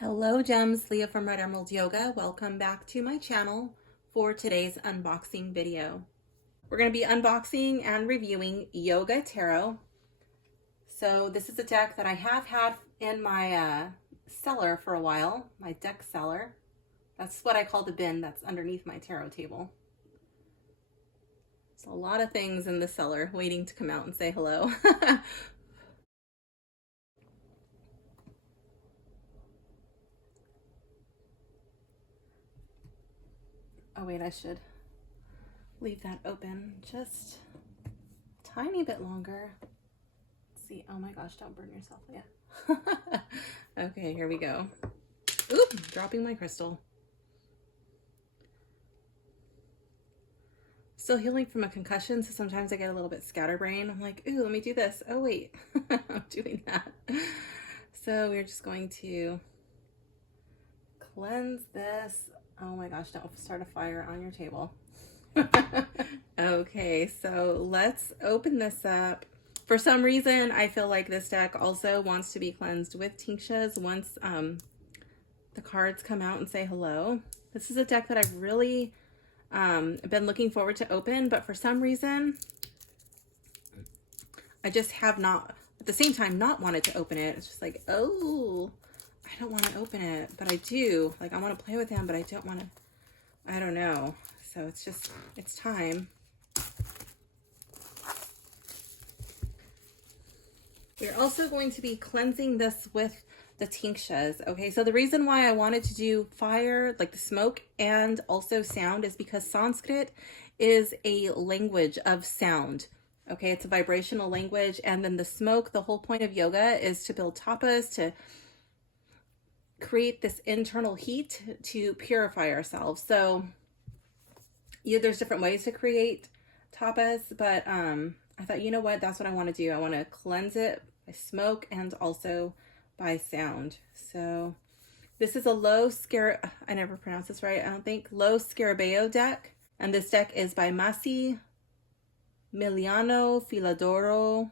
Hello gems, Leah from Red Emerald Yoga. Welcome back to my channel for today's unboxing video. We're going to be unboxing and reviewing Yoga Tarot. So this is a deck that I have had in my cellar for a while, my deck cellar. That's what I call the bin that's underneath my tarot table. There's a lot of things in the cellar waiting to come out and say hello. Oh wait, I should leave that open just a tiny bit longer. Let's see. Oh my gosh, don't burn yourself. Yeah. Okay, here we go. Oop, dropping my crystal. Still healing from a concussion, so sometimes I get a little bit scatterbrained. I'm like, ooh, let me do this. Oh wait, I'm doing that. So we're just going to cleanse this. Oh my gosh, don't start a fire on your table. Okay, so let's open this up. For some reason, I feel like this deck also wants to be cleansed with tinctures once the cards come out and say hello. This is a deck that I've really been looking forward to open, but for some reason, I just have not, at the same time, not wanted to open it. It's just like, oh, I don't want to open it, but I do. Like, I want to play with him, but I don't want to, I don't know. So it's just, it's time. We're also going to be cleansing this with the tinctures. Okay, so the reason why I wanted to do fire, like the smoke, and also sound is because Sanskrit is a language of sound. Okay, it's a vibrational language. And then the smoke, the whole point of yoga is to build tapas, to create this internal heat to purify ourselves. So yeah, there's different ways to create tapas, but I thought, you know what, that's what I want to do. I want to cleanse it by smoke and also by sound. So this is a I never pronounced this right, I don't think, Lo Scarabeo deck. And this deck is by Massi, Miliano Filadoro,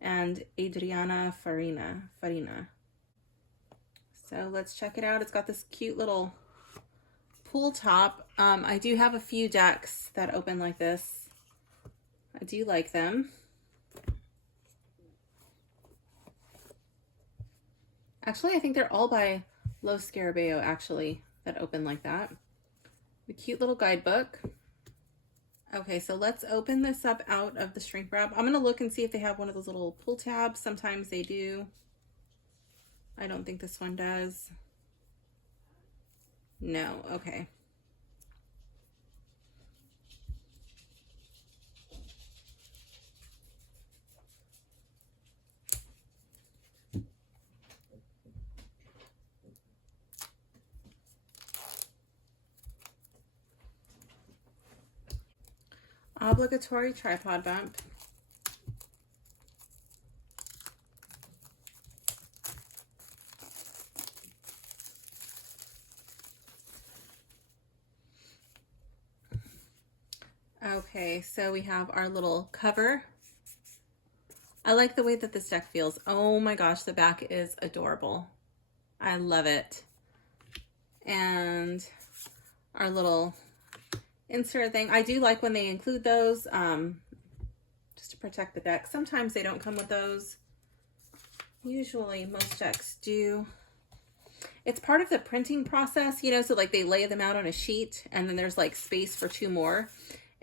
and Adriana Farina. So let's check it out. It's got this cute little pull top. I do have a few decks that open like this. I do like them. Actually, I think they're all by Lo Scarabeo, actually, that open like that. The cute little guidebook. Okay, so let's open this up out of the shrink wrap. I'm going to look and see if they have one of those little pull tabs. Sometimes they do. I don't think this one does. No, okay. Obligatory tripod bump. Okay, so we have our little cover. I like the way that this deck feels. Oh my gosh, the back is adorable. I love it. And our little insert thing. I do like when they include those just to protect the deck. Sometimes they don't come with those. Usually most decks do. It's part of the printing process, you know, so like they lay them out on a sheet and then there's like space for two more.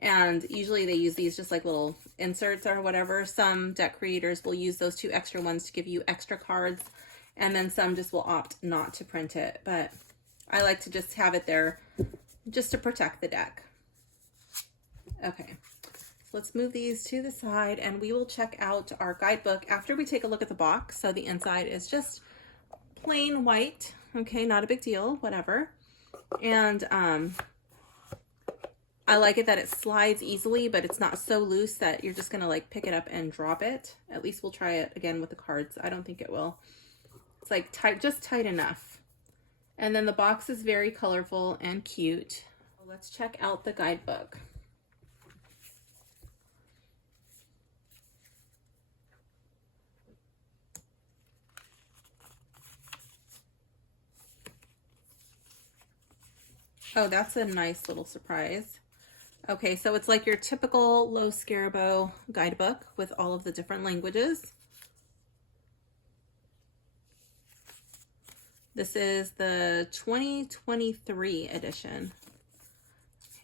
And usually they use these just like little inserts or whatever. Some deck creators will use those two extra ones to give you extra cards. And then some just will opt not to print it. But I like to just have it there just to protect the deck. Okay, so let's move these to the side and we will check out our guidebook after we take a look at the box. So the inside is just plain white. Okay, not a big deal, whatever. And I like it that it slides easily, but it's not so loose that you're just gonna like pick it up and drop it. At least we'll try it again with the cards. I don't think it will. It's like tight, just tight enough. And then the box is very colorful and cute. Let's check out the guidebook. Oh, that's a nice little surprise. Okay, so it's like your typical Lo Scarabo guidebook with all of the different languages. This is the 2023 edition.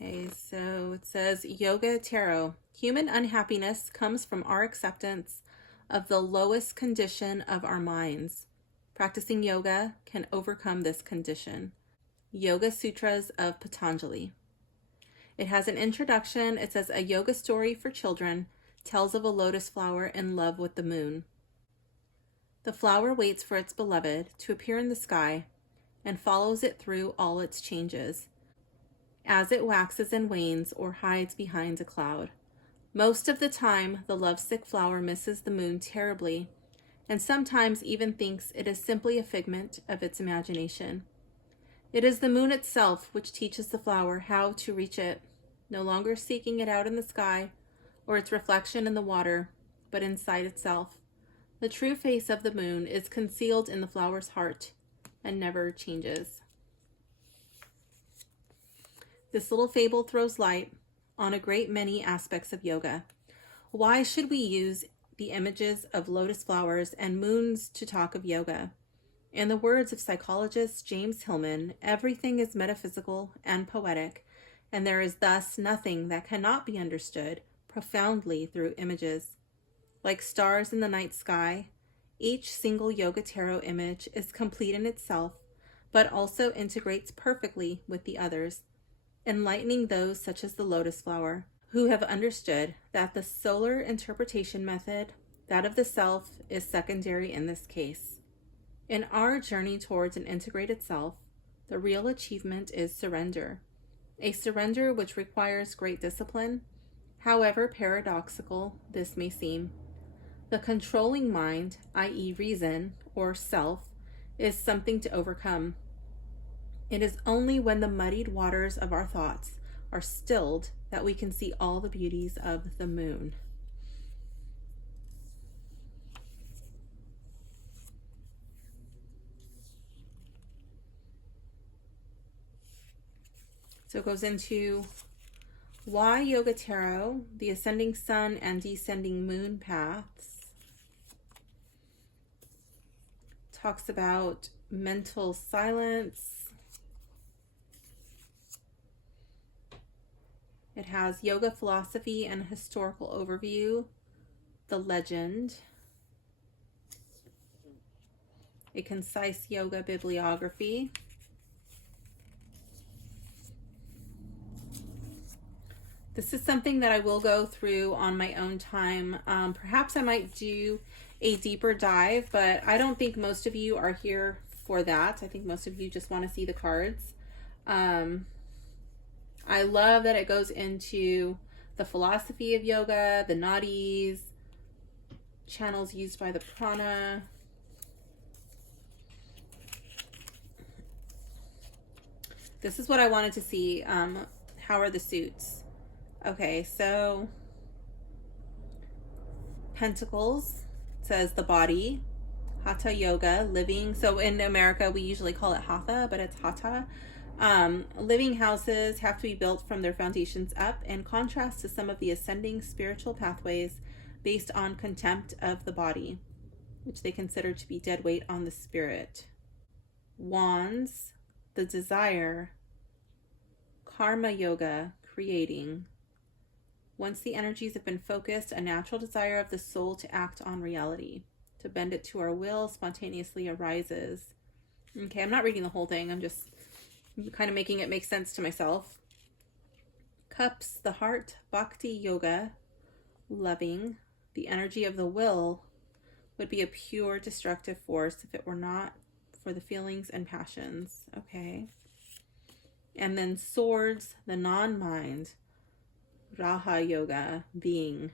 Okay, so it says Yoga Tarot. Human unhappiness comes from our acceptance of the lowest condition of our minds. Practicing yoga can overcome this condition. Yoga Sutras of Patanjali. It has an introduction. It says, a yoga story for children tells of a lotus flower in love with the moon. The flower waits for its beloved to appear in the sky and follows it through all its changes, as it waxes and wanes or hides behind a cloud. Most of the time, the lovesick flower misses the moon terribly, and sometimes even thinks it is simply a figment of its imagination. It is the moon itself which teaches the flower how to reach it, no longer seeking it out in the sky or its reflection in the water, but inside itself. The true face of the moon is concealed in the flower's heart and never changes. This little fable throws light on a great many aspects of yoga. Why should we use the images of lotus flowers and moons to talk of yoga? In the words of psychologist James Hillman, everything is metaphysical and poetic, and there is thus nothing that cannot be understood profoundly through images. Like stars in the night sky, each single Yoga Tarot image is complete in itself, but also integrates perfectly with the others, enlightening those such as the lotus flower, who have understood that the solar interpretation method, that of the self, is secondary in this case. In our journey towards an integrated self, the real achievement is surrender, a surrender which requires great discipline, however paradoxical this may seem. The controlling mind, i.e. reason or self, is something to overcome. It is only when the muddied waters of our thoughts are stilled that we can see all the beauties of the moon. So it goes into why Yoga Tarot, the ascending sun and descending moon paths. Talks about mental silence. It has yoga philosophy and historical overview, the legend, a concise yoga bibliography, this is something that I will go through on my own time. Perhaps I might do a deeper dive, but I don't think most of you are here for that. I think most of you just want to see the cards. I love that it goes into the philosophy of yoga, the nadis, channels used by the prana. This is what I wanted to see. How are the suits? Okay, so pentacles says the body, hatha yoga, living. So in America, we usually call it hatha, but it's hatha. Living houses have to be built from their foundations up, in contrast to some of the ascending spiritual pathways based on contempt of the body, which they consider to be dead weight on the spirit. Wands, the desire, karma yoga, creating. Once the energies have been focused, a natural desire of the soul to act on reality, to bend it to our will, spontaneously arises. Okay, I'm not reading the whole thing. I'm just kind of making it make sense to myself. Cups, the heart, bhakti yoga, loving. The energy of the will would be a pure destructive force if it were not for the feelings and passions. Okay. And then swords, the non-mind, Raha yoga, being.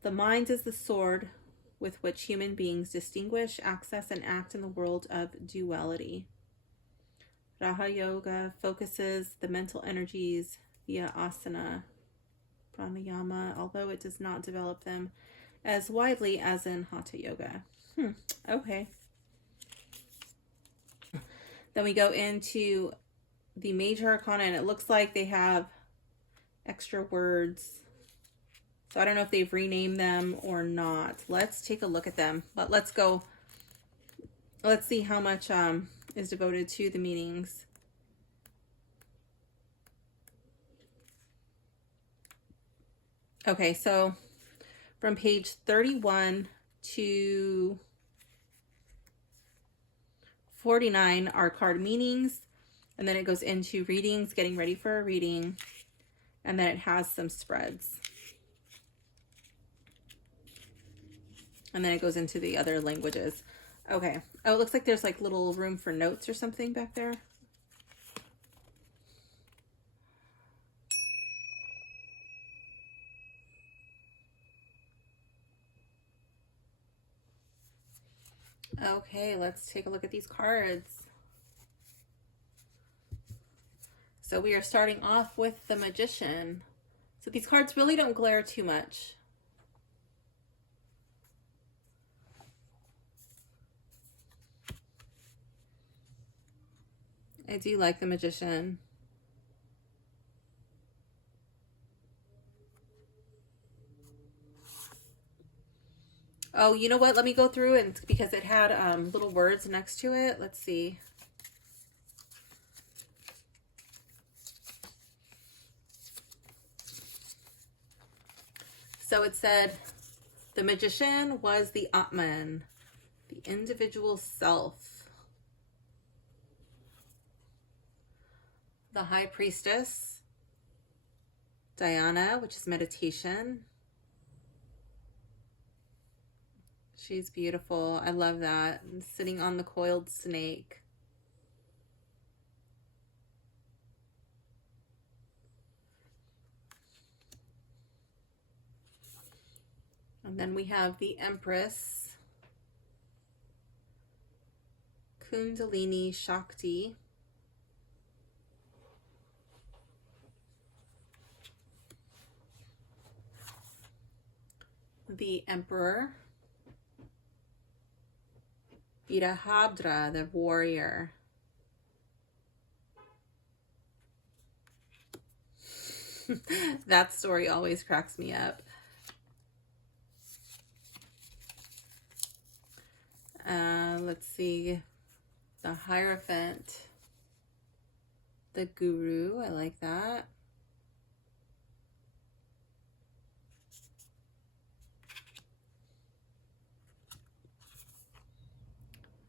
The mind is the sword with which human beings distinguish, access, and act in the world of duality. Raha yoga focuses the mental energies via asana, pranayama, although it does not develop them as widely as in hatha yoga. Okay. Then we go into the major arcana, and it looks like they have extra words. So I don't know if they've renamed them or not. Let's take a look at them. But let's go. Let's see how much is devoted to the meanings. Okay, so from page 31 to 49 are card meanings, and then it goes into readings, getting ready for a reading, and then it has some spreads. And then it goes into the other languages. Okay. Oh, it looks like there's like little room for notes or something back there. Okay, let's take a look at these cards. So we are starting off with the Magician. So these cards really don't glare too much. I do like the Magician. Oh, you know what? Let me go through it because it had little words next to it. Let's see. So it said, the Magician was the Atman, the individual self. The High Priestess, Diana, which is meditation. She's beautiful. I love that. Sitting on the coiled snake. And then we have the Empress, Kundalini Shakti. The Emperor, Virabhadra, the warrior. That story always cracks me up. Let's see. The Hierophant, the Guru. I like that.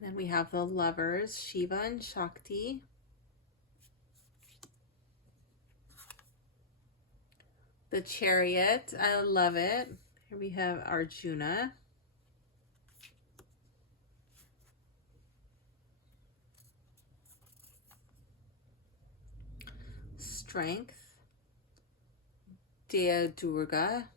Then we have the Lovers, Shiva and Shakti. The Chariot, I love it. Here we have Arjuna. Strength, Dea Durga.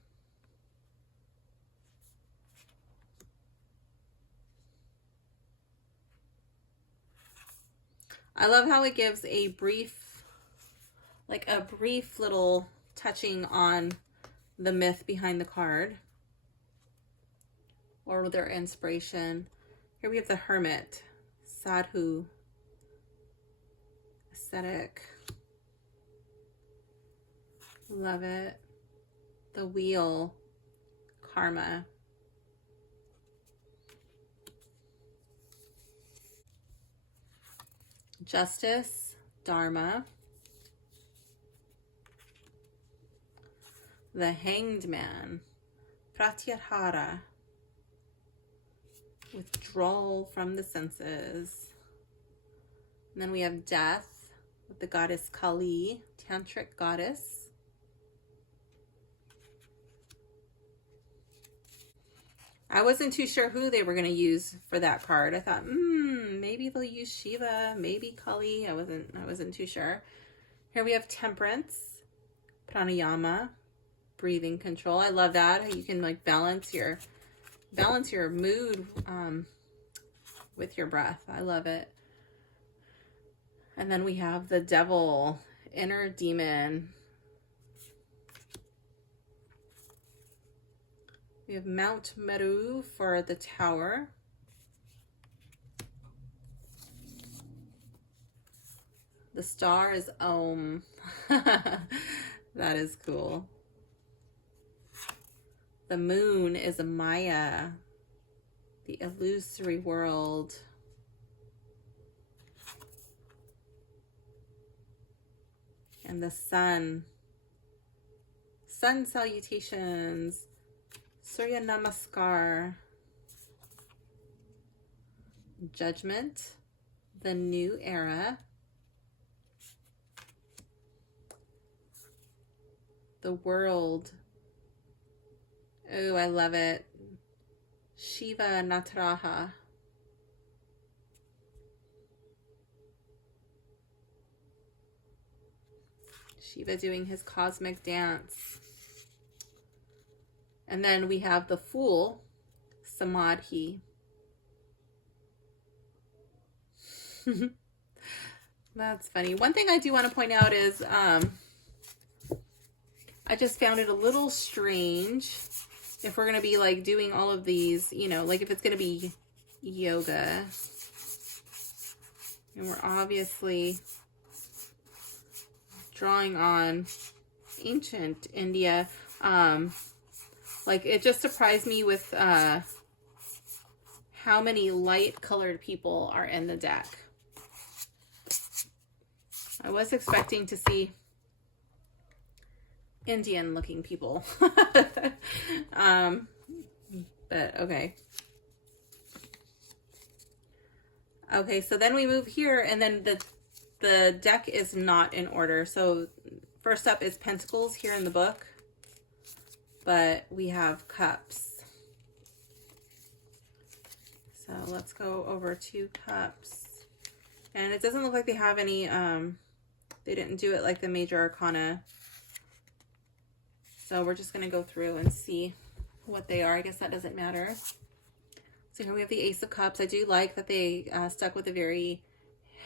I love how it gives a brief, like a brief little touching on the myth behind the card or their inspiration. Here we have the Hermit, Sadhu, ascetic. Love it. The Wheel, Karma. Justice, Dharma. The Hanged Man, Pratyahara. Withdrawal from the senses. And then we have Death with the goddess Kali, Tantric goddess. I wasn't too sure who they were going to use for that card. I thought, maybe they'll use Shiva, maybe Kali. I wasn't too sure. Here we have Temperance, Pranayama, breathing control. I love that. How you can like balance your mood with your breath. I love it. And then we have the Devil, inner demon. We have Mount Meru for the Tower. The star is Om. That is cool. The moon is Maya, the illusory world. And the sun salutations, Surya Namaskar. Judgment, the new era. The world. Oh, I love it. Shiva Nataraha. Shiva doing his cosmic dance. And then we have the Fool, Samadhi. That's funny. One thing I do want to point out is I just found it a little strange if we're going to be like doing all of these, you know, like if it's going to be yoga. And we're obviously drawing on ancient India. Like it just surprised me with how many light colored people are in the deck. I was expecting to see Indian looking people. But okay. Okay, so then we move here, and then the deck is not in order. So first up is Pentacles here in the book, but we have Cups. So let's go over to Cups. And it doesn't look like they have any, they didn't do it like the major arcana. So we're just going to go through and see what they are. I guess that doesn't matter. So here we have the Ace of Cups. I do like that they stuck with a very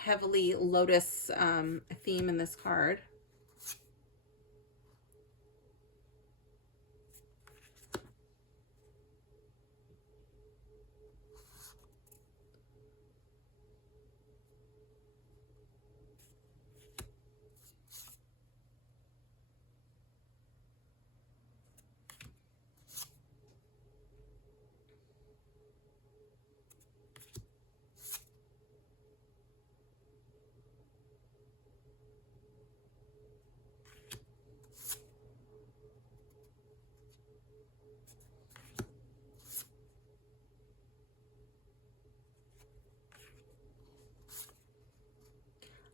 heavily lotus theme in this card.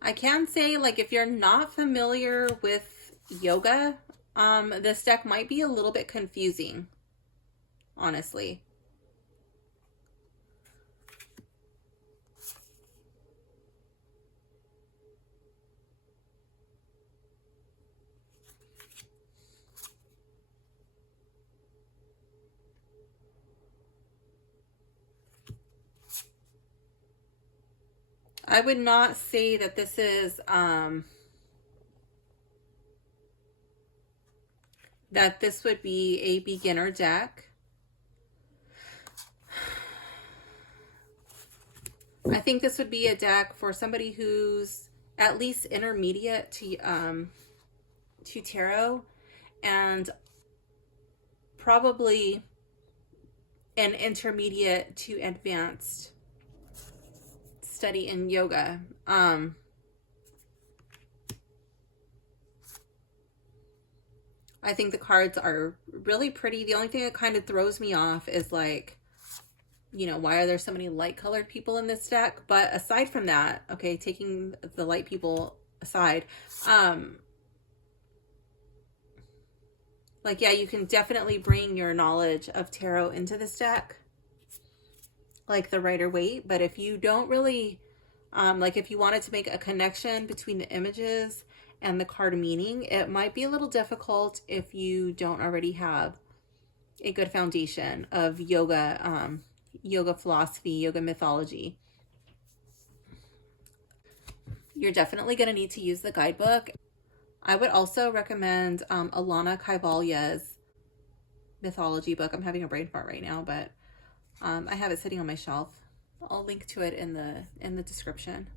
I can say, like, if you're not familiar with yoga, this deck might be a little bit confusing, honestly. I would not say that this is, that this would be a beginner deck. I think this would be a deck for somebody who's at least intermediate to tarot, and probably an intermediate to advanced study in yoga. I think the cards are really pretty. The only thing that kind of throws me off is, like, you know, why are there so many light colored people in this deck? But aside from that, okay, taking the light people aside, like, yeah, you can definitely bring your knowledge of tarot into this deck, like the Rider-Waite. But if you don't really, like, if you wanted to make a connection between the images and the card meaning, it might be a little difficult if you don't already have a good foundation of yoga, yoga philosophy, yoga mythology. You're definitely going to need to use the guidebook. I would also recommend Alana Kaivalya's mythology book. I'm having a brain fart right now, but I have it sitting on my shelf. I'll link to it in the description.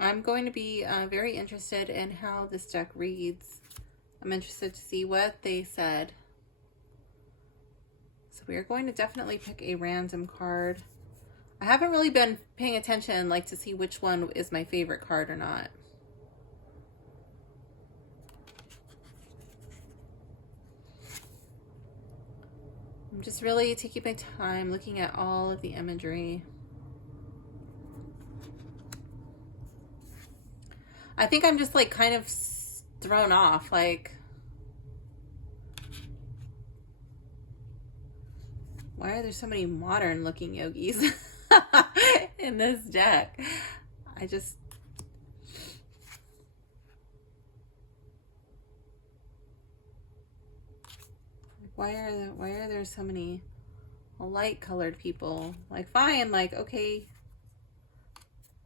I'm going to be very interested in how this deck reads. I'm interested to see what they said. So we are going to definitely pick a random card. I haven't really been paying attention, like, to see which one is my favorite card or not. I'm just really taking my time looking at all of the imagery. I think I'm just like kind of thrown off, like, why are there so many modern looking yogis in this deck? Why are there so many light colored people? Like, fine, like, okay,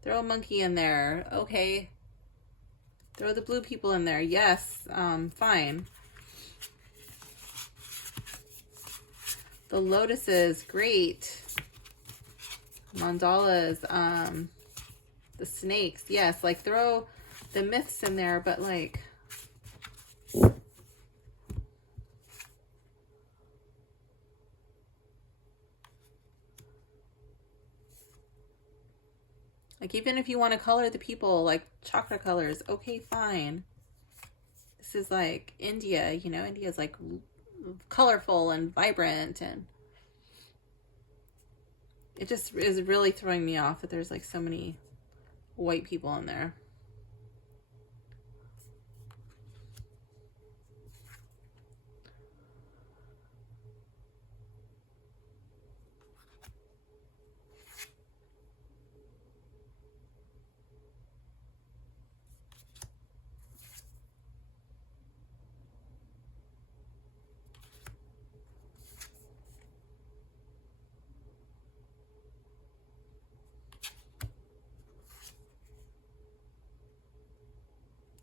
throw a monkey in there, okay, throw the blue people in there, yes, fine. The lotuses, great. Mandalas, the snakes, yes, like, throw the myths in there, but like, even if you want to color the people like chakra colors, okay, fine. This is like India, you know, India's like colorful and vibrant, and it just is really throwing me off that there's like so many white people in there.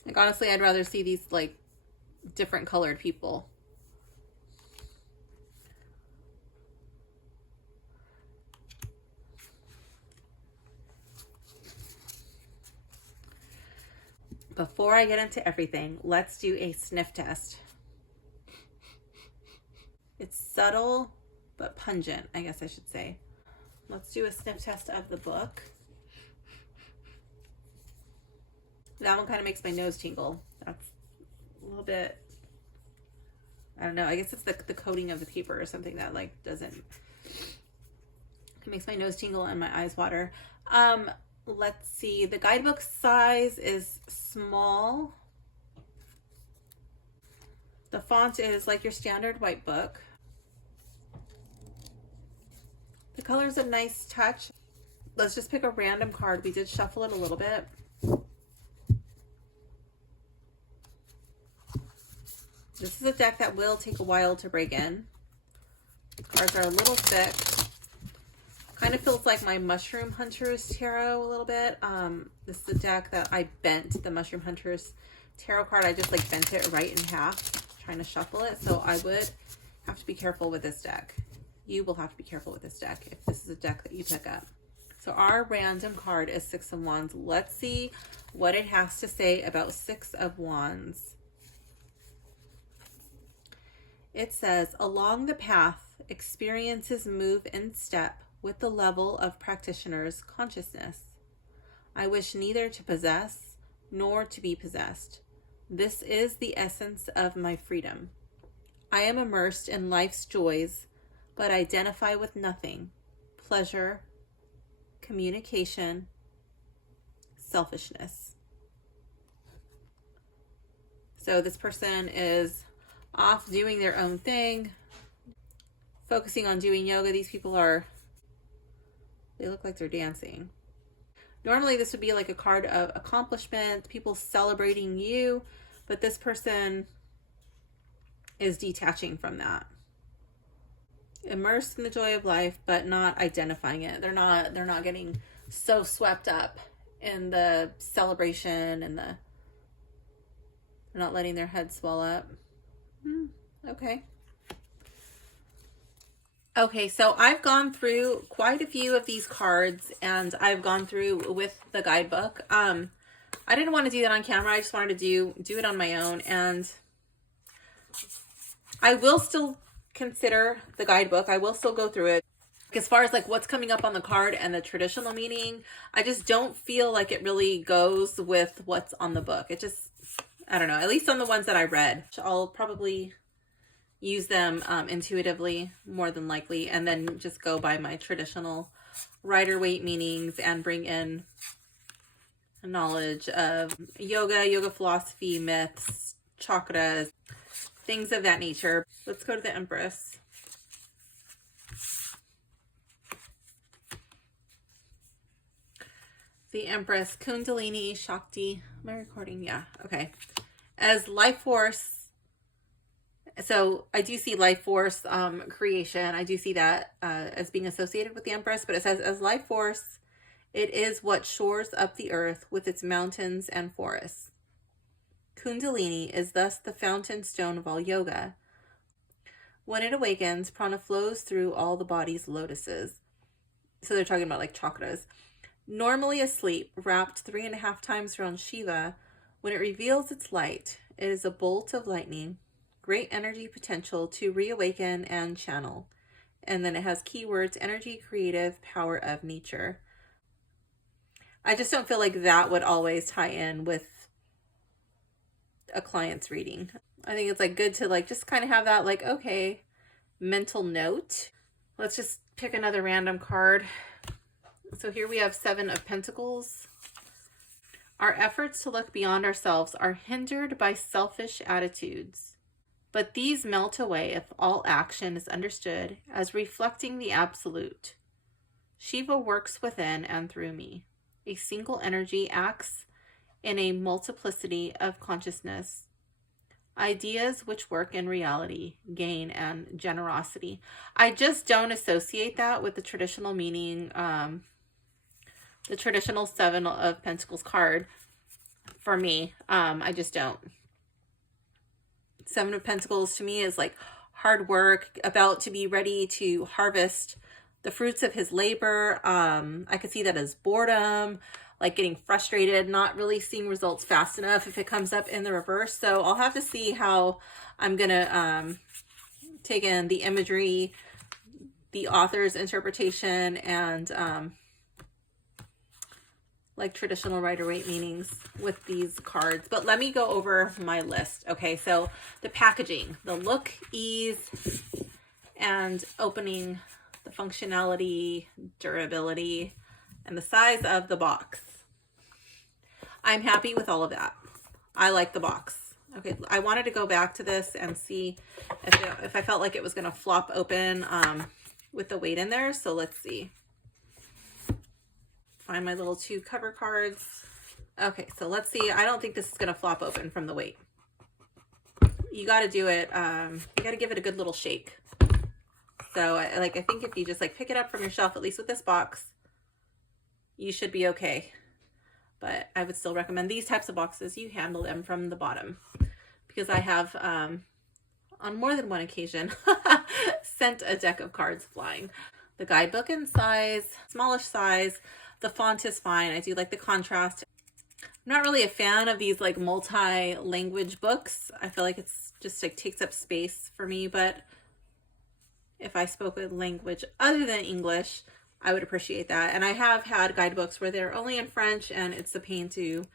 Like, honestly, I'd rather see these like different colored people. Before I get into everything, let's do a sniff test. It's subtle but pungent, I guess I should say. Let's do a sniff test of the book. That one kind of makes my nose tingle. That's a little bit, I don't know, I guess it's the coating of the paper or something that like doesn't, it makes my nose tingle and my eyes water. Let's see, the guidebook size is small. The font is like your standard white book. The color is a nice touch. Let's just pick a random card. We did shuffle it a little bit. This is a deck that will take a while to break in. The cards are a little thick. Kind of feels like my Mushroom Hunters Tarot a little bit. This is a deck that I bent the Mushroom Hunters Tarot card. I just like bent it right in half, trying to shuffle it. So I would have to be careful with this deck. You will have to be careful with this deck if this is a deck that you pick up. So our random card is Six of Wands. Let's see what it has to say about Six of Wands. It says, along the path, experiences move in step with the level of practitioner's consciousness. I wish neither to possess nor to be possessed. This is the essence of my freedom. I am immersed in life's joys, but identify with nothing: pleasure, communication, selfishness. So this person is off doing their own thing, focusing on doing yoga. These people they look like they're dancing. Normally this would be like a card of accomplishment, people celebrating you, but this person is detaching from that. Immersed in the joy of life, but not identifying it. They're not getting so swept up in the celebration and they're not letting their head swell up. Okay. Okay, so I've gone through quite a few of these cards and I've gone through with the guidebook. I didn't want to do that on camera. I just wanted to do it on my own. And I will still consider the guidebook. I will still go through it. As far as like what's coming up on the card and the traditional meaning, I just don't feel like it really goes with what's on the book. It just, I don't know, at least on the ones that I read. I'll probably use them intuitively, more than likely, and then just go by my traditional Rider-Waite meanings and bring in knowledge of yoga philosophy, myths, chakras, things of that nature. Let's go to the Empress. The Empress, Kundalini, Shakti. Am I recording? Yeah. Okay. As life force. So I do see life force creation. I do see that as being associated with the Empress, but it says as life force, it is what shores up the earth with its mountains and forests. Kundalini is thus the fountain stone of all yoga. When it awakens, prana flows through all the body's lotuses. So they're talking about like chakras. Normally asleep, wrapped 3.5 times around Shiva, when it reveals its light, it is a bolt of lightning, great energy potential to reawaken and channel. And then it has keywords, energy, creative, power of nature. I just don't feel like that would always tie in with a client's reading. I think it's like good to like just kind of have that like, okay, mental note. Let's just pick another random card. So here we have 7 of Pentacles. Our efforts to look beyond ourselves are hindered by selfish attitudes, but these melt away if all action is understood as reflecting the absolute. Shiva works within and through me. A single energy acts in a multiplicity of consciousness. Ideas which work in reality, gain, and generosity. I just don't associate that with the traditional meaning, the traditional 7 of Pentacles card for me. I just don't. 7 of Pentacles to me is like hard work, about to be ready to harvest the fruits of his labor. I could see that as boredom, like getting frustrated, not really seeing results fast enough if it comes up in the reverse. So I'll have to see how I'm going to take in the imagery, the author's interpretation, and like traditional Rider-Waite meanings with these cards. But let me go over my list. Okay, so the packaging, the look, ease, and opening, the functionality, durability, and the size of the box. I'm happy with all of that. I like the box. Okay, I wanted to go back to this and see if I felt like it was going to flop open with the weight in there. So let's see. Find my little 2 cover cards. Okay, so let's see. I don't think this is going to flop open from the weight. You got to do it. You got to give it a good little shake. So I think if you just like pick it up from your shelf, at least with this box, you should be okay. But I would still recommend these types of boxes. You handle them from the bottom, because I have, on more than one occasion, sent a deck of cards flying. The guidebook in size, smallish size. The font is fine. I do like the contrast. I'm not really a fan of these like multi-language books. I feel like it's just like takes up space for me. But if I spoke a language other than English, I would appreciate that. And I have had guidebooks where they're only in French and it's a pain to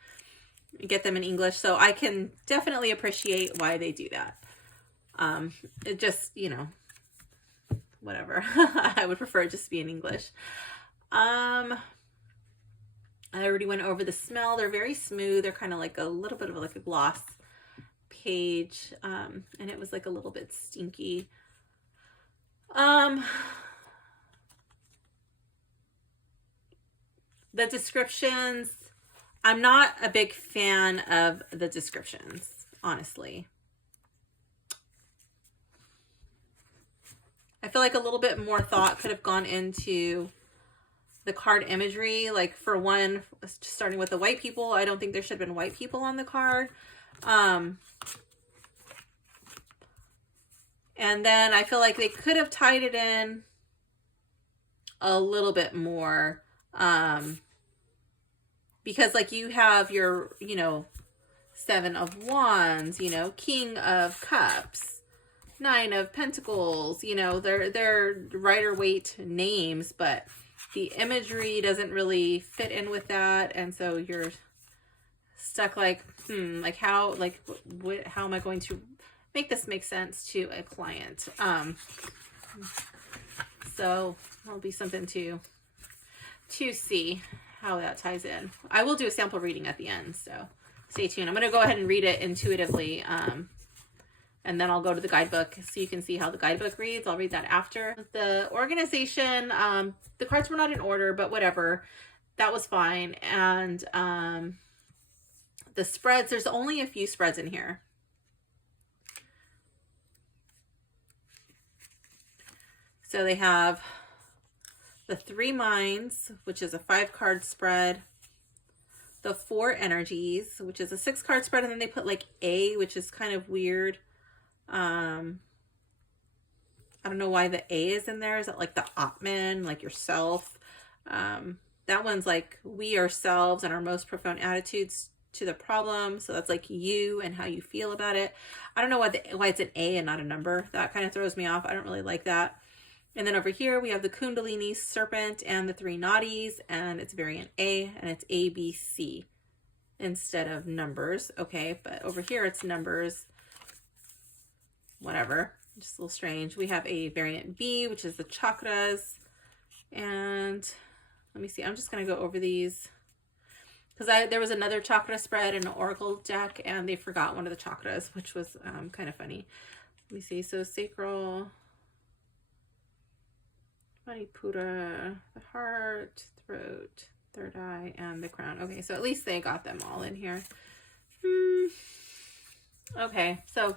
get them in English. So I can definitely appreciate why they do that. It just, you know, whatever. I would prefer it just to be in English. I already went over the smell. They're very smooth. They're kind of like a little bit of like a gloss page. And it was like a little bit stinky. The descriptions, I'm not a big fan of the descriptions, honestly. I feel like a little bit more thought could have gone into the card imagery. Like for one, starting with the white people, I don't think there should have been white people on the card. And then I feel like they could have tied it in a little bit more because like you have your, you know, 7 of Wands, you know, King of Cups, 9 of Pentacles, you know, they're Rider-Waite names, but the imagery doesn't really fit in with that. And so you're stuck like, like how, like, how am I going to make this make sense to a client? So that'll be something to see how that ties in. I will do a sample reading at the end, so stay tuned. I'm going to go ahead and read it intuitively, and then I'll go to the guidebook so you can see how the guidebook reads. I'll read that after. The organization, the cards were not in order, but whatever. That was fine. And the spreads, there's only a few spreads in here. So they have the 3 minds, which is a 5-card spread, the 4 energies, which is a 6-card spread, and then they put like A, which is kind of weird. I don't know why the A is in there. Is that like the Atman, like yourself? That one's like we ourselves and our most profound attitudes to the problem. So that's like you and how you feel about it. I don't know why it's an A and not a number. That kind of throws me off. I don't really like that. And then over here we have the Kundalini serpent and the 3 nadis, and it's variant A, and it's ABC instead of numbers. Okay, but over here it's numbers. Whatever, just a little strange. We have a variant B, which is the chakras. And let me see, I'm just going to go over these because there was another chakra spread in an oracle deck and they forgot one of the chakras, which was kind of funny. Let me see. So sacral, Manipura, the heart, throat, third eye, and the crown. Okay, so at least they got them all in here. Okay, so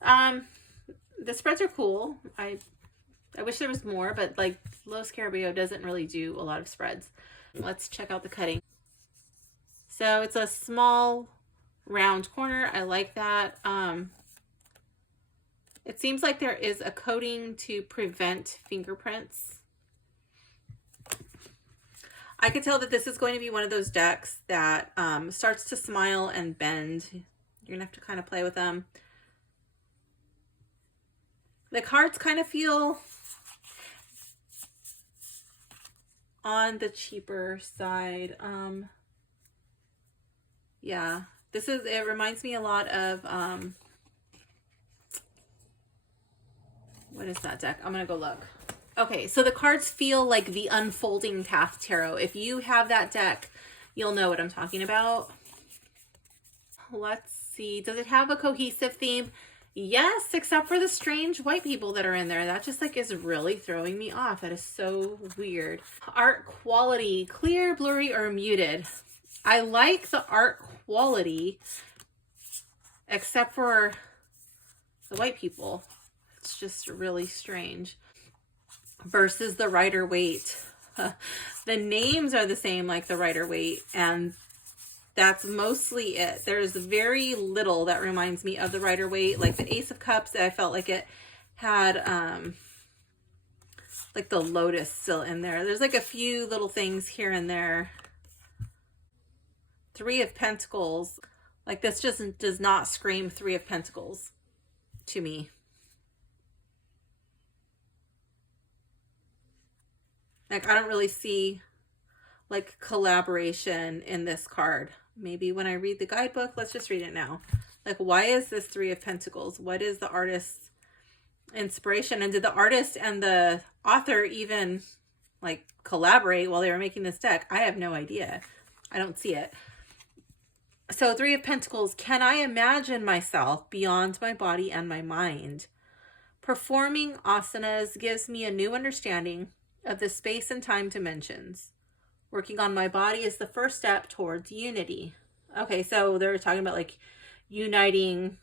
the spreads are cool. I wish there was more, but like Los Carabeo doesn't really do a lot of spreads. Let's check out the cutting. So it's a small round corner. I like that. It seems like there is a coating to prevent fingerprints. I could tell that this is going to be one of those decks that starts to smile and bend. You're gonna have to kind of play with them. The cards kind of feel on the cheaper side. Yeah, it reminds me a lot of, what is that deck? I'm gonna go look. Okay, so the cards feel like the Unfolding Path Tarot. If you have that deck, you'll know what I'm talking about. Let's see. Does it have a cohesive theme? Yes, except for the strange white people that are in there. That just like is really throwing me off. That is so weird. Art quality, clear, blurry, or muted. I like the art quality, except for the white people. It's just really strange. Versus the Rider-Waite. The names are the same like the Rider-Waite, and that's mostly it. There's very little that reminds me of the Rider-Waite. Like the Ace of Cups, I felt like it had like the lotus still in there. There's like a few little things here and there. 3 of Pentacles. Like this just does not scream 3 of Pentacles to me. Like, I don't really see, like, collaboration in this card. Maybe when I read the guidebook, let's just read it now. Like, why is this 3 of Pentacles? What is the artist's inspiration? And did the artist and the author even, like, collaborate while they were making this deck? I have no idea. I don't see it. So, 3 of Pentacles, can I imagine myself beyond my body and my mind? Performing asanas gives me a new understanding of the space and time dimensions. Working on my body is the first step towards unity. Okay, so they're talking about like uniting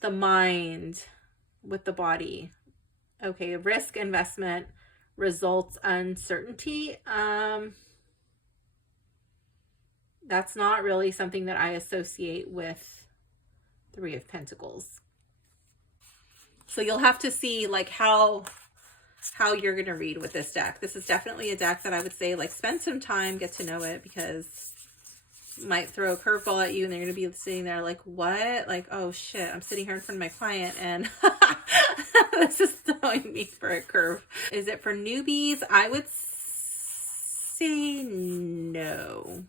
the mind with the body. Okay, risk investment results uncertainty. That's not really something that I associate with 3 of Pentacles. So you'll have to see like how how you're going to read with this deck. This is definitely a deck that I would say, like, spend some time, get to know it, because it might throw a curveball at you and they're going to be sitting there like, what? Like, oh shit, I'm sitting here in front of my client and this is throwing me for a curve. Is it for newbies? I would say no.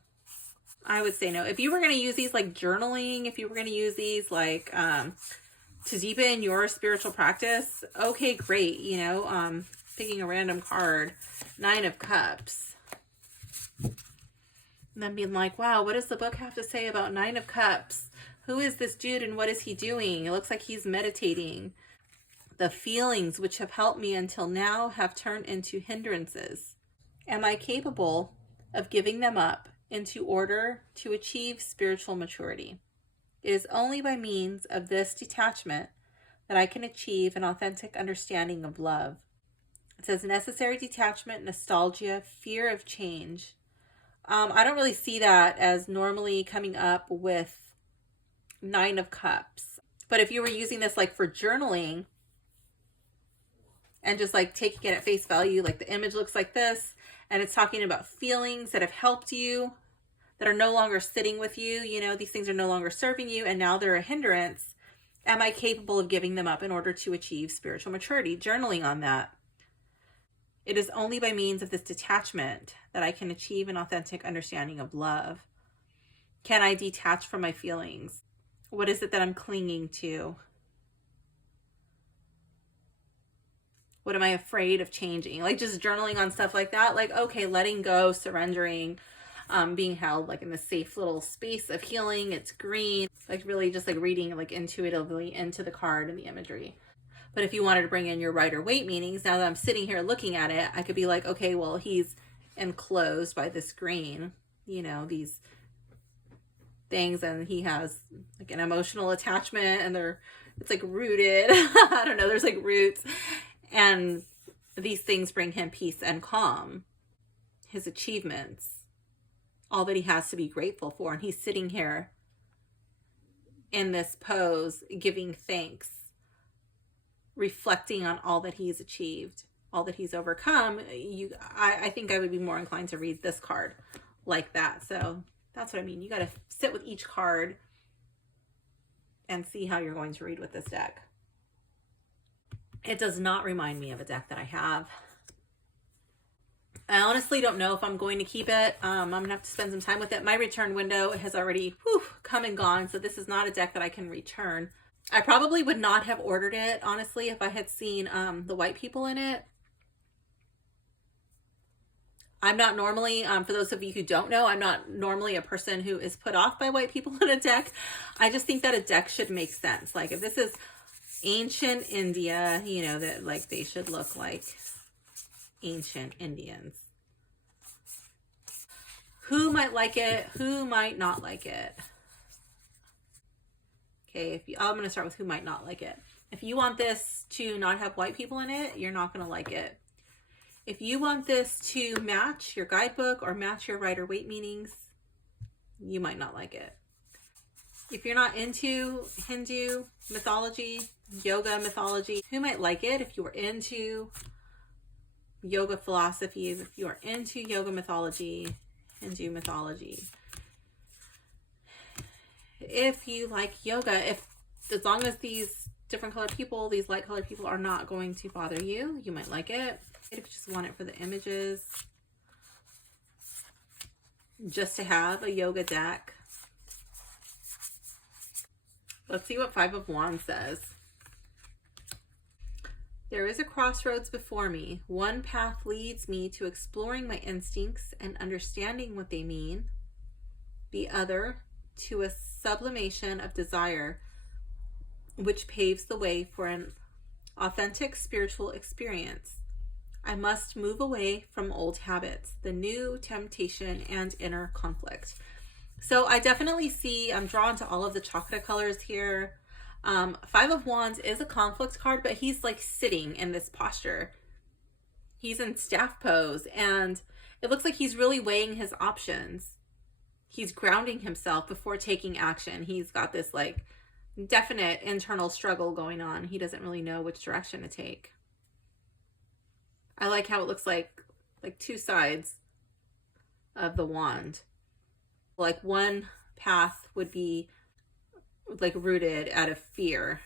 I would say no. If you were going to use these like journaling, if you were going to use these like to deepen your spiritual practice, okay, great. You know, picking a random card, 9 of Cups. And then being like, wow, what does the book have to say about 9 of Cups? Who is this dude and what is he doing? It looks like he's meditating. The feelings which have helped me until now have turned into hindrances. Am I capable of giving them up into order to achieve spiritual maturity? It is only by means of this detachment that I can achieve an authentic understanding of love. It says necessary detachment, nostalgia, fear of change. I don't really see that as normally coming up with 9 of Cups. But if you were using this like for journaling and just like taking it at face value, like the image looks like this, and it's talking about feelings that have helped you, that are no longer sitting with you, you know, these things are no longer serving you, and now they're a hindrance. Am I capable of giving them up in order to achieve spiritual maturity? Journaling on that. It is only by means of this detachment that I can achieve an authentic understanding of love. Can I detach from my feelings? What is it that I'm clinging to? What am I afraid of changing? Like just journaling on stuff like that. Like, okay, letting go, surrendering, being held like in the safe little space of healing. It's green. Like really just like reading like intuitively into the card and the imagery. But if you wanted to bring in your Rider Waite meanings, now that I'm sitting here looking at it, I could be like, okay, well, he's enclosed by this green, you know, these things, and he has like an emotional attachment, and it's like rooted. I don't know, there's like roots, and these things bring him peace and calm, his achievements, all that he has to be grateful for. And he's sitting here in this pose, giving thanks, reflecting on all that he's achieved, all that he's overcome. I think I would be more inclined to read this card like that. So that's what I mean. You got to sit with each card and see how you're going to read with this deck. It does not remind me of a deck that I have. I honestly don't know if I'm going to keep it. I'm going to have to spend some time with it. My return window has already come and gone, so this is not a deck that I can return. I probably would not have ordered it, honestly, if I had seen the white people in it. I'm not normally, for those of you who don't know, I'm not normally a person who is put off by white people in a deck. I just think that a deck should make sense. Like if this is ancient India, you know, that like they should look like ancient Indians. Who might like it? Who might not like it? Okay, I'm going to start with who might not like it. If you want this to not have white people in it, you're not going to like it. If you want this to match your guidebook or match your Rider Waite meanings, you might not like it. If you're not into Hindu mythology, yoga mythology, who might like it? If you are into yoga philosophies, if you are into yoga mythology, Hindu mythology, if you like yoga, as long as these different colored people, these light colored people are not going to bother you, you might like it. If you just want it for the images, just to have a yoga deck. Let's see what 5 of Wands says. There is a crossroads before me. One path leads me to exploring my instincts and understanding what they mean. The other to a sublimation of desire, which paves the way for an authentic spiritual experience. I must move away from old habits, the new temptation, and inner conflict. So I definitely see, I'm drawn to all of the chocolate colors here. 5 of Wands is a conflict card, but he's like sitting in this posture. He's in staff pose, and it looks like he's really weighing his options. He's grounding himself before taking action. He's got this like definite internal struggle going on. He doesn't really know which direction to take. I like how it looks like two sides of the wand. Like one path would be like rooted out of fear.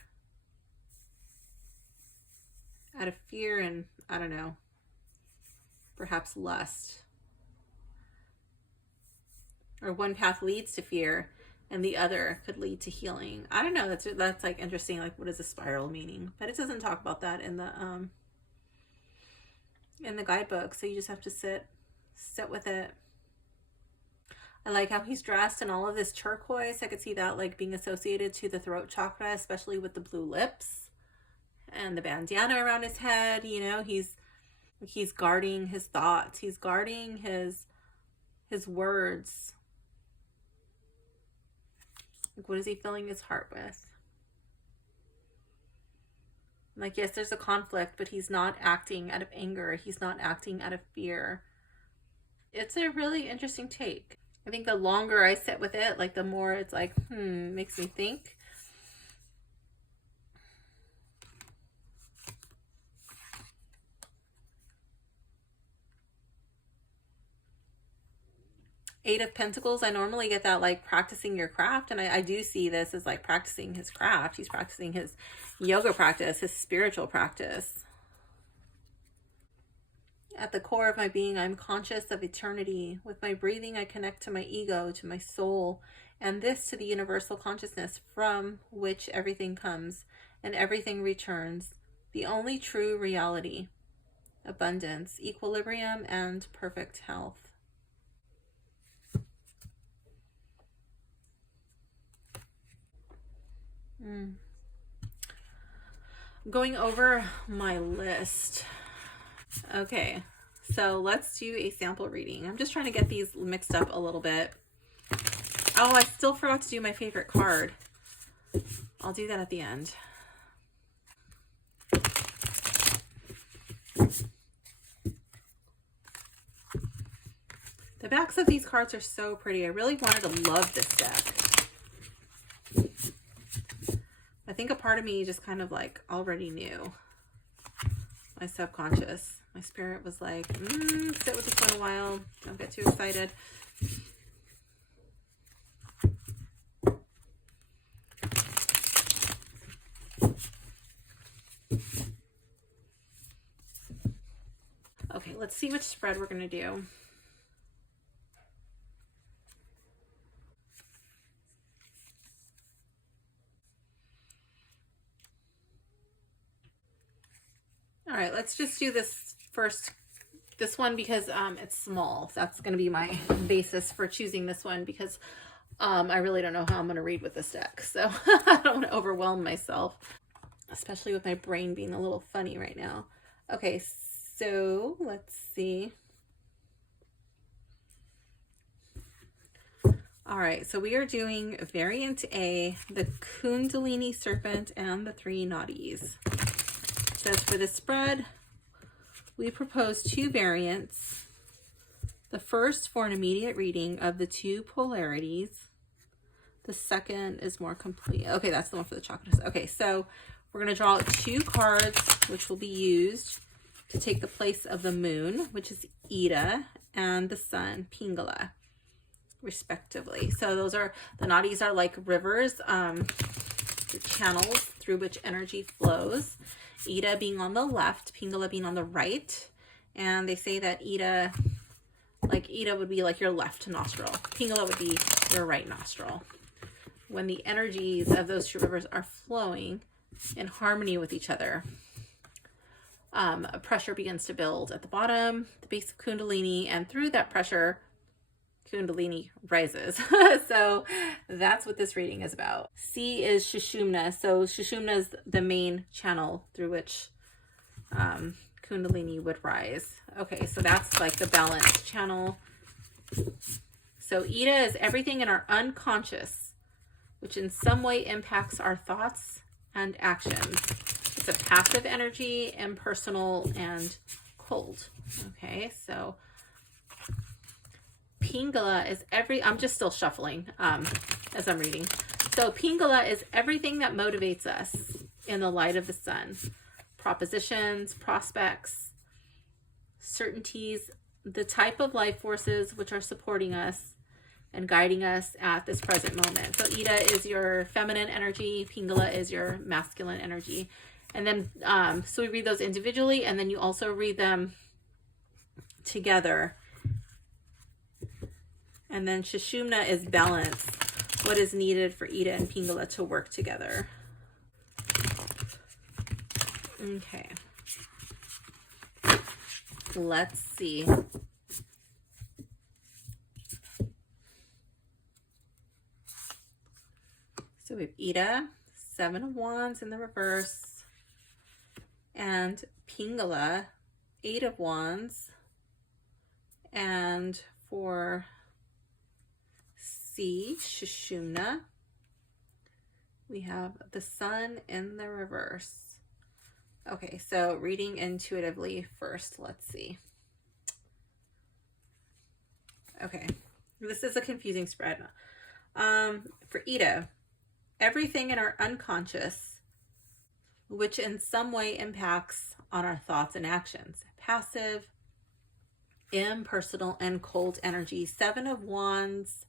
Out of fear and, I don't know, perhaps lust. Or one path leads to fear and the other could lead to healing. I don't know, that's like interesting, like what is a spiral meaning? But it doesn't talk about that in the guidebook, so you just have to sit with it. I like how he's dressed in all of this turquoise. I could see that like being associated to the throat chakra, especially with the blue lips and the bandana around his head. You know, he's guarding his thoughts. He's guarding his words. Like, what is he filling his heart with? Like, yes, there's a conflict, but he's not acting out of anger. He's not acting out of fear. It's a really interesting take. I think the longer I sit with it, like the more it's like, makes me think. Eight of Pentacles, I normally get that like practicing your craft, and I do see this as like practicing his craft. He's practicing his yoga practice, his spiritual practice. At the core of my being, I'm conscious of eternity. With my breathing, I connect to my ego, to my soul, and this to the universal consciousness from which everything comes and everything returns. The only true reality, abundance, equilibrium, and perfect health. Going over my list. Okay, so let's do a sample reading. I'm just trying to get these mixed up a little bit. Oh, I still forgot to do my favorite card. I'll do that at the end. The backs of these cards are so pretty. I really wanted to love this deck. I think a part of me just kind of like already knew. My subconscious, my spirit was like, sit with this one a while. Don't get too excited. Okay, let's see which spread we're going to do. All right, let's just do this one because it's small. That's going to be my basis for choosing this one because I really don't know how I'm going to read with this deck. So I don't want to overwhelm myself, especially with my brain being a little funny right now. Okay, so let's see. All right, so we are doing variant A, the Kundalini Serpent and the three Nadis. It says for this spread, we propose two variants. The first for an immediate reading of the two polarities. The second is more complete. Okay, that's the one for the chakras. Okay, so we're going to draw two cards, which will be used to take the place of the moon, which is Ida, and the sun, Pingala, respectively. So those are, the nadis are like rivers, the channels through which energy flows. Ida being on the left, Pingala being on the right. And they say that Ida would be like your left nostril. Pingala would be your right nostril. When the energies of those two rivers are flowing in harmony with each other, a pressure begins to build at the bottom, the base of Kundalini, and through that pressure, Kundalini rises. So that's what this reading is about. C is Sushumna. So Sushumna is the main channel through which Kundalini would rise. Okay, so that's like the balanced channel. So Ida is everything in our unconscious, which in some way impacts our thoughts and actions. It's a passive energy, impersonal, and cold. Okay, so Pingala is I'm just still shuffling as I'm reading. So Pingala is everything that motivates us in the light of the sun. Propositions, prospects, certainties, the type of life forces which are supporting us and guiding us at this present moment. So Ida is your feminine energy, Pingala is your masculine energy. And then, so we read those individually, and then you also read them together. And then Sushumna is balance, what is needed for Ida and Pingala to work together. Okay. Let's see. So we have Ida, 7 of Wands in the reverse, and Pingala, 8 of Wands, and for C, Sushumna, we have the Sun in the reverse. Okay, so reading intuitively first, let's see. Okay, this is a confusing spread. For Ida, everything in our unconscious, which in some way impacts on our thoughts and actions. Passive, impersonal, and cold energy. 7 of Wands,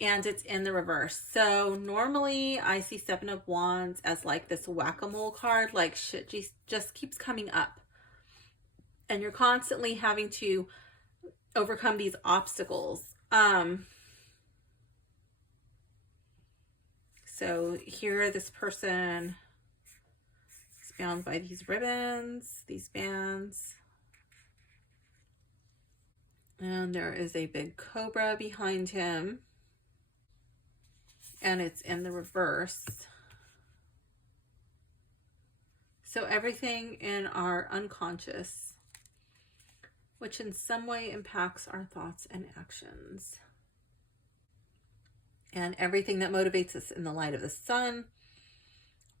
and it's in the reverse. So normally I see 7 of Wands as like this whack-a-mole card, like shit just keeps coming up. And you're constantly having to overcome these obstacles. So here this person is bound by these ribbons, these bands. And there is a big cobra behind him. And it's in the reverse. So everything in our unconscious, which in some way impacts our thoughts and actions. And everything that motivates us in the light of the sun,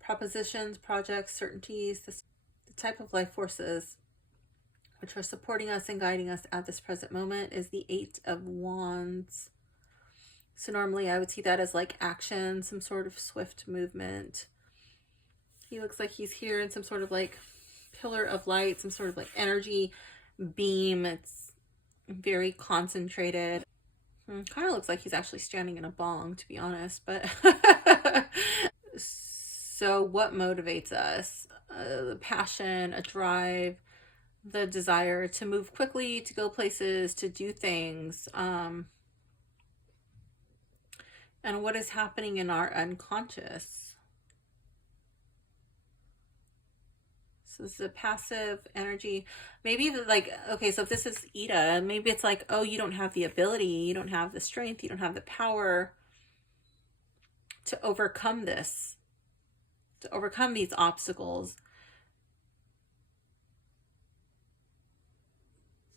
propositions, projects, certainties, the type of life forces which are supporting us and guiding us at this present moment is the 8 of Wands. So normally I would see that as like action, some sort of swift movement. He looks like he's here in some sort of like pillar of light, some sort of like energy beam. It's very concentrated. Kind of looks like he's actually standing in a bong, to be honest, but so what motivates us? The passion, a drive, the desire to move quickly, to go places, to do things. And what is happening in our unconscious? So this is a passive energy. Maybe like, okay, so if this is Ida, maybe it's like, oh, you don't have the ability, you don't have the strength, you don't have the power to overcome this, to overcome these obstacles.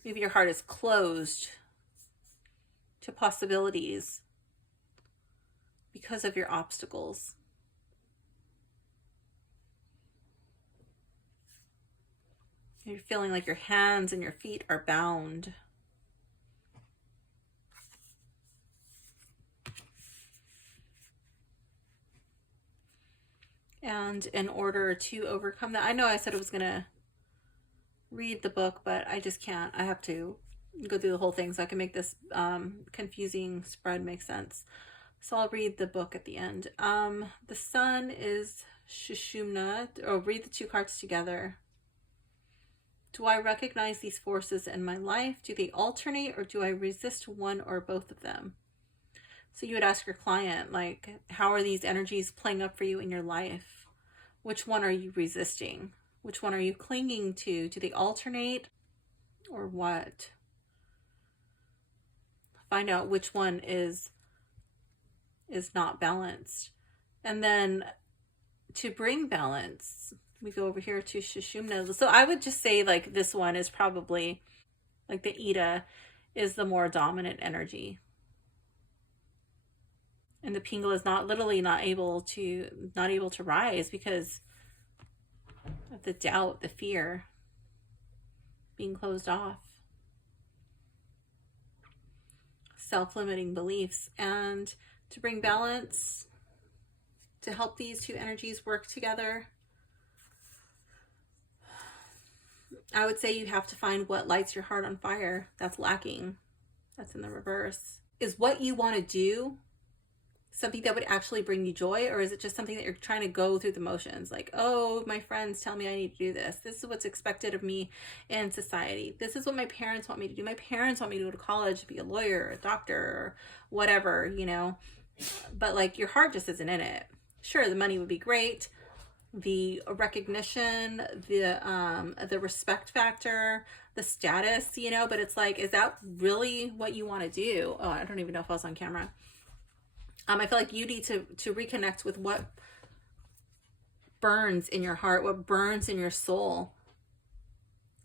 Maybe your heart is closed to possibilities because of your obstacles. You're feeling like your hands and your feet are bound. And in order to overcome that, I know I said I was going to read the book, but I just can't. I have to go through the whole thing so I can make this confusing spread make sense. So I'll read the book at the end. The Sun is Sushumna. Oh, read the 2 cards together. Do I recognize these forces in my life? Do they alternate, or do I resist one or both of them? So you would ask your client, like, how are these energies playing up for you in your life? Which one are you resisting? Which one are you clinging to? Do they alternate or what? Find out which one is not balanced. And then to bring balance, we go over here to Sushumna. So I would just say like this one is probably like the Ida is the more dominant energy. And the Pingala is not able to rise because of the doubt, the fear, being closed off, self-limiting beliefs. And to bring balance, to help these 2 energies work together, I would say you have to find what lights your heart on fire. That's lacking. That's in the reverse. Is what you want to do something that would actually bring you joy, or is it just something that you're trying to go through the motions? Like, oh, my friends tell me I need to do this. This is what's expected of me in society. This is what my parents want me to do. My parents want me to go to college, to be a lawyer, a doctor, or whatever, you know. But like your heart just isn't in it. Sure, the money would be great, the recognition, the respect factor, the status, you know, but it's like, is that really what you want to do? Oh, I don't even know if I was on camera. I feel like you need to reconnect with what burns in your heart, what burns in your soul.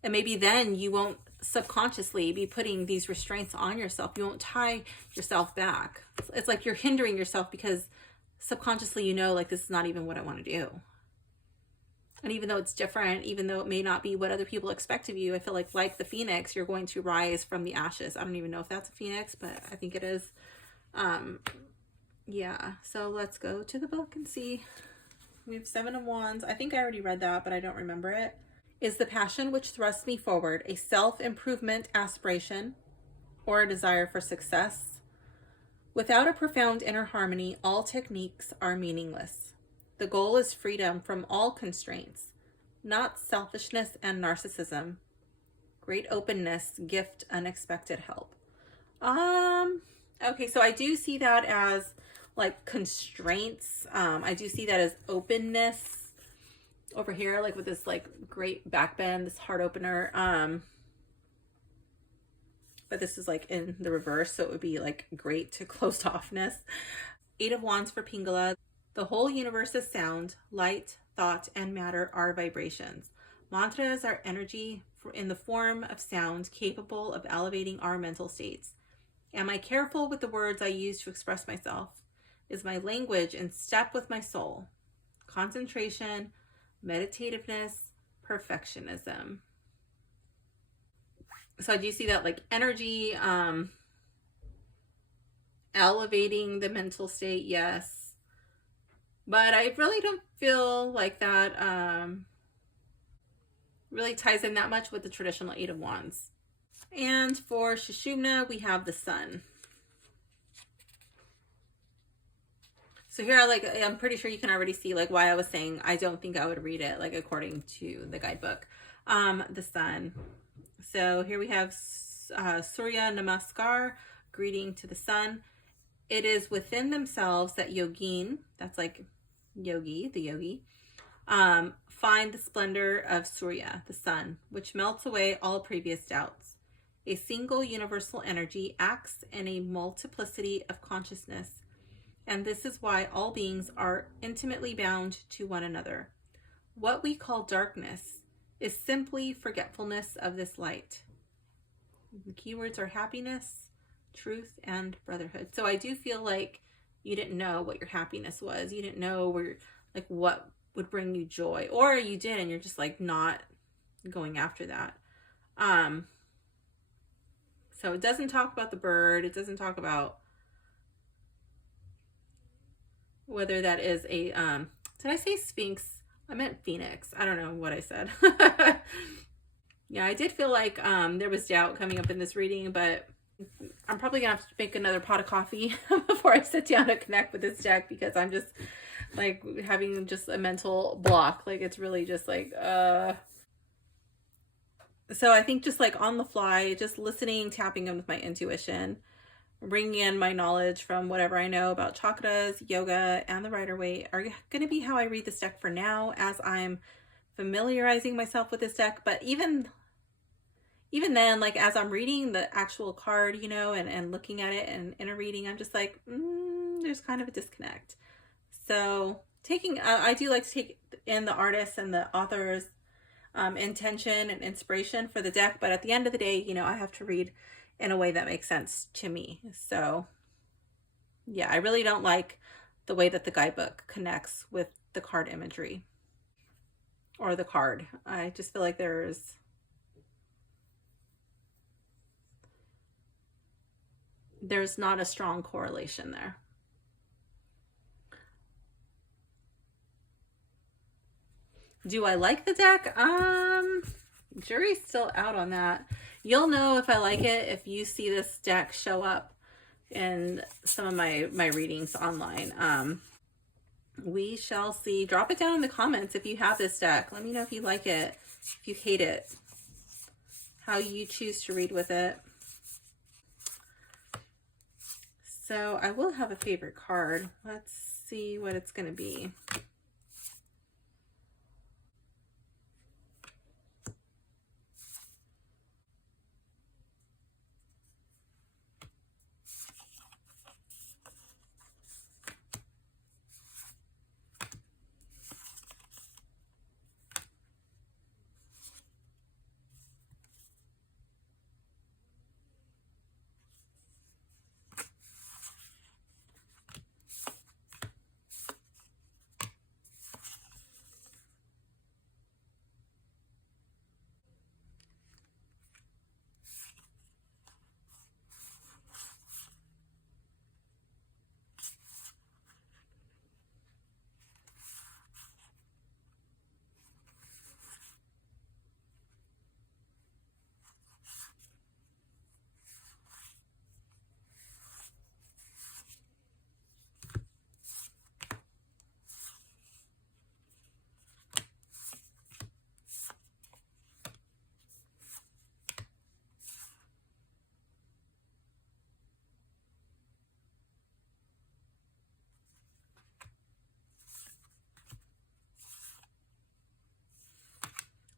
And maybe then you won't subconsciously be putting these restraints on yourself. You won't tie yourself back. It's like you're hindering yourself because subconsciously you know, like, this is not even what I want to do. And even though it's different, even though it may not be what other people expect of you, I feel like the phoenix, you're going to rise from the ashes. I don't even know if that's a phoenix, but I think it is. Yeah, so let's go to the book and see. We have 7 of Wands. I think I already read that, but I don't remember it. Is the passion which thrusts me forward a self-improvement aspiration or a desire for success? Without a profound inner harmony, all techniques are meaningless. The goal is freedom from all constraints, not selfishness and narcissism. Great openness, gift unexpected help. Okay, so I do see that as like constraints. I do see that as openness over here, like with this like great back bend, this heart opener. But this is like in the reverse, so it would be like great to closed offness. 8 of Wands for Pingala. The whole universe is sound, light, thought, and matter are vibrations. Mantras are energy in the form of sound capable of elevating our mental states. Am I careful with the words I use to express myself? Is my language in step with my soul? Concentration, meditativeness, perfectionism. So I do see that like energy, elevating the mental state, yes. But I really don't feel like that really ties in that much with the traditional 8 of Wands. And for Sushumna, we have the Sun. So here, like, I'm pretty sure you can already see like why I was saying I don't think I would read it like according to the guidebook. The Sun. So here we have Surya Namaskar, greeting to the Sun. It is within themselves that yogin, that's like yogi, the yogi, find the splendor of Surya, the Sun, which melts away all previous doubts. A single universal energy acts in a multiplicity of consciousness, and this is why all beings are intimately bound to one another. What we call darkness is simply forgetfulness of this light. The keywords are happiness, truth, and brotherhood. So I do feel like you didn't know what your happiness was. You didn't know where, like, what would bring you joy, or you did and you're just like not going after that. So it doesn't talk about the bird. It doesn't talk about whether that is a did I say sphinx? I meant phoenix. I don't know what I said. Yeah, I did feel like there was doubt coming up in this reading, but I'm probably gonna have to make another pot of coffee before I sit down to connect with this deck, because I'm just like having just a mental block. Like it's really just like so I think just like on the fly, just listening, tapping in with my intuition, bringing in my knowledge from whatever I know about chakras, yoga, and the Rider-Waite are going to be how I read this deck for now, as I'm familiarizing myself with this deck. But even then, like as I'm reading the actual card, you know, and looking at it and in a reading, I'm just like, there's kind of a disconnect. So I do like to take in the artists and the authors' intention and inspiration for the deck, but at the end of the day, you know, I have to read in a way that makes sense to me. So yeah, I really don't like the way that the guidebook connects with the card imagery or the card. I just feel like there's not a strong correlation there. Do I like the deck? Jury's still out on that. You'll know if I like it if you see this deck show up in some of my readings online. We shall see. Drop it down in the comments if you have this deck. Let me know if you like it, if you hate it, how you choose to read with it. So I will have a favorite card. Let's see what it's going to be.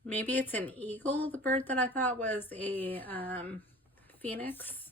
Maybe it's an eagle, the bird that I thought was a phoenix.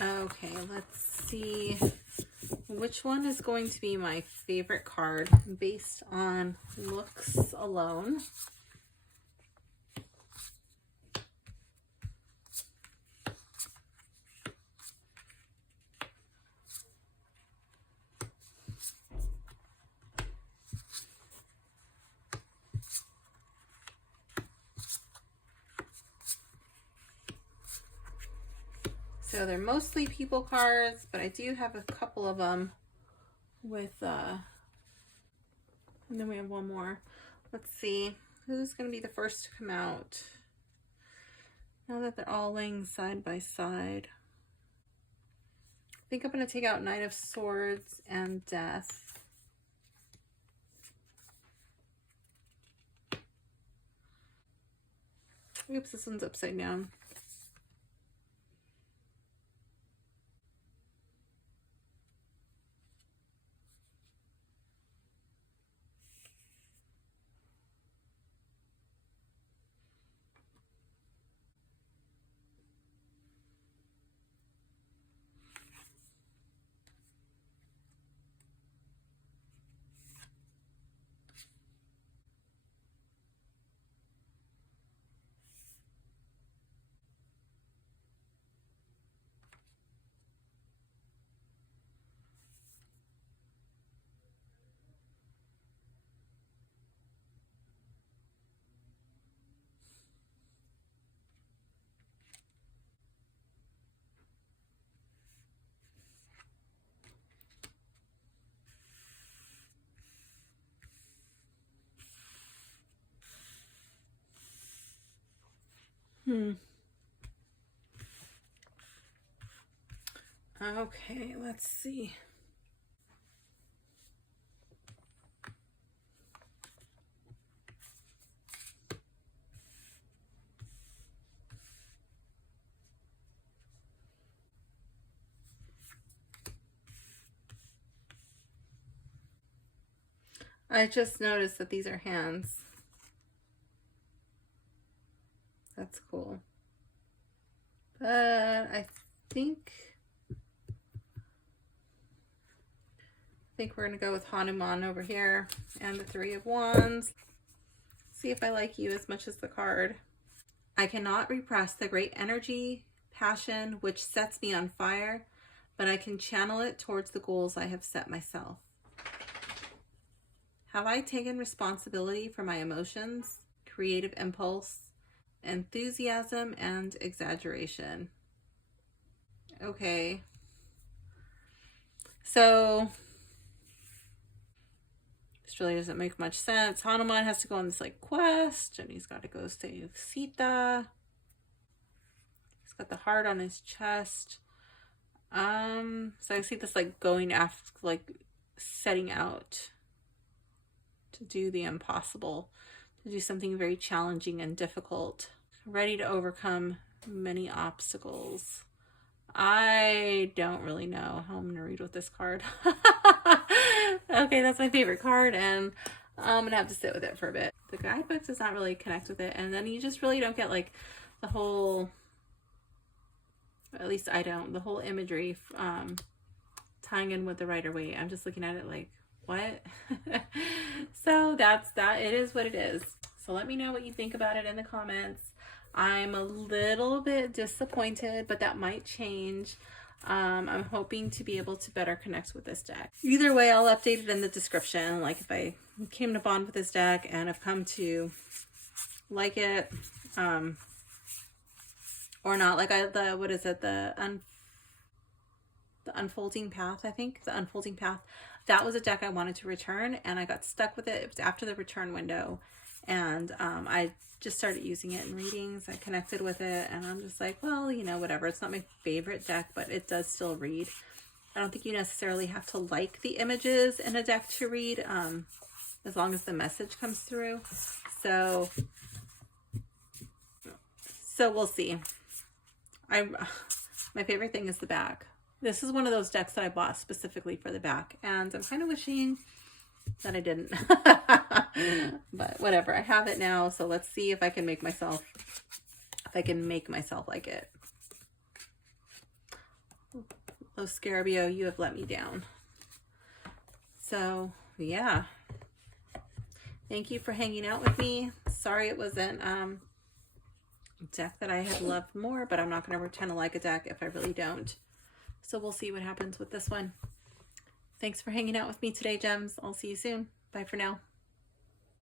Okay, let's see which one is going to be my favorite card based on looks alone. So they're mostly people cards, but I do have a couple of them with, and then we have one more. Let's see, who's going to be the first to come out? Now that they're all laying side by side. I think I'm going to take out Knight of Swords and Death. Oops, this one's upside down. Okay, let's see. I just noticed that these are hands. That's cool. But I think we're going to go with Hanuman over here and the Three of Wands. See if I like you as much as the card. I cannot repress the great energy, passion, which sets me on fire, but I can channel it towards the goals I have set myself. Have I taken responsibility for my emotions, creative impulse, enthusiasm, and exaggeration? Okay. So this really doesn't make much sense. Hanuman has to go on this like quest, and he's got to go save Sita. He's got the heart on his chest. So I see this like going after, like setting out to do the impossible, to do something very challenging and difficult, ready to overcome many obstacles. I don't really know how I'm going to read with this card. Okay, that's my favorite card, and I'm going to have to sit with it for a bit. The guidebook does not really connect with it, and then you just really don't get like the whole, at least I don't, the whole imagery tying in with the Rider-Waite. I'm just looking at it like, what? So that's that. It is what it is. So let me know what you think about it in the comments. I'm a little bit disappointed, but that might change. I'm hoping to be able to better connect with this deck. Either way, I'll update it in the description. Like if I came to bond with this deck and have come to like it, or not. Like what is it? The Unfolding Path, I think. The Unfolding Path. That was a deck I wanted to return, and I got stuck with it. It was after the return window, and I just started using it in readings. I connected with it, and I'm just like, well, you know, whatever. It's not my favorite deck, but it does still read. I don't think you necessarily have to like the images in a deck to read, as long as the message comes through. So we'll see. My favorite thing is the back. This is one of those decks that I bought specifically for the back, and I'm kind of wishing that I didn't. But whatever, I have it now, so let's see if I can make myself like it. Oh, Scarabeo, you have let me down. So yeah, thank you for hanging out with me. Sorry it wasn't a deck that I had loved more, but I'm not going to pretend to like a deck if I really don't. So we'll see what happens with this one. Thanks for hanging out with me today, gems. I'll see you soon. Bye for now.